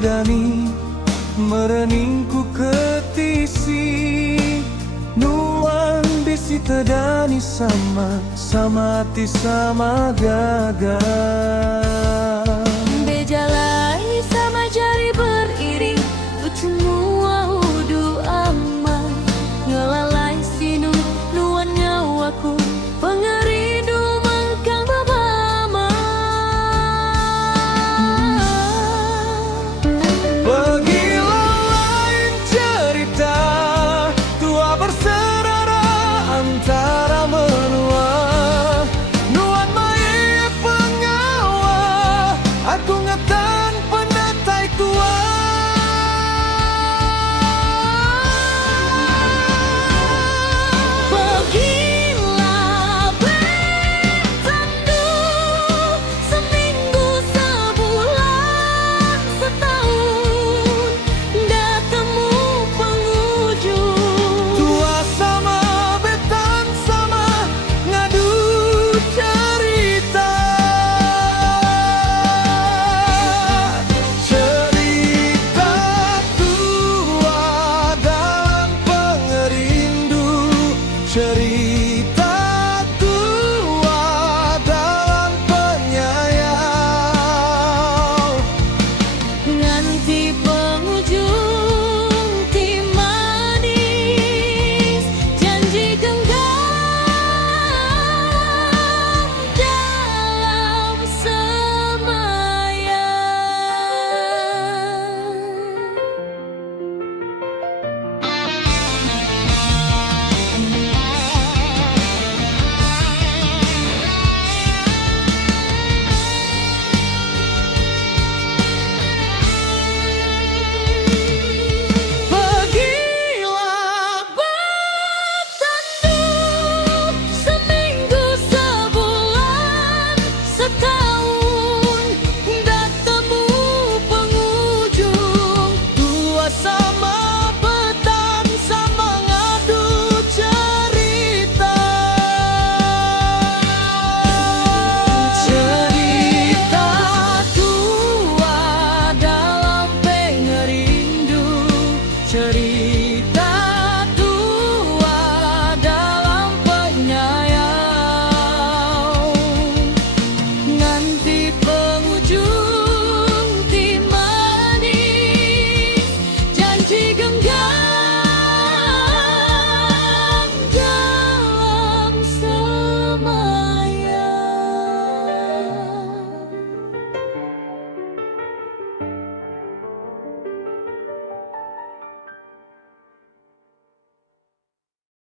Dani mereningku ketisi nuan bisi tedani sama ti sama gagal bejalai sama jari beriring ucumua udu aman ngelalai sinu nuan nyawaku pengerindu mengkang babama Begila lain cerita tua berserara antara menua nuan mai pengawa aku ngetan pendatai tua Begila bertandu seminggu sebulan setahun dah temu penghujung tua sama betan sama ngadu cerita cerita tua dalam pengerindu cerita tua dalam penyayang nganti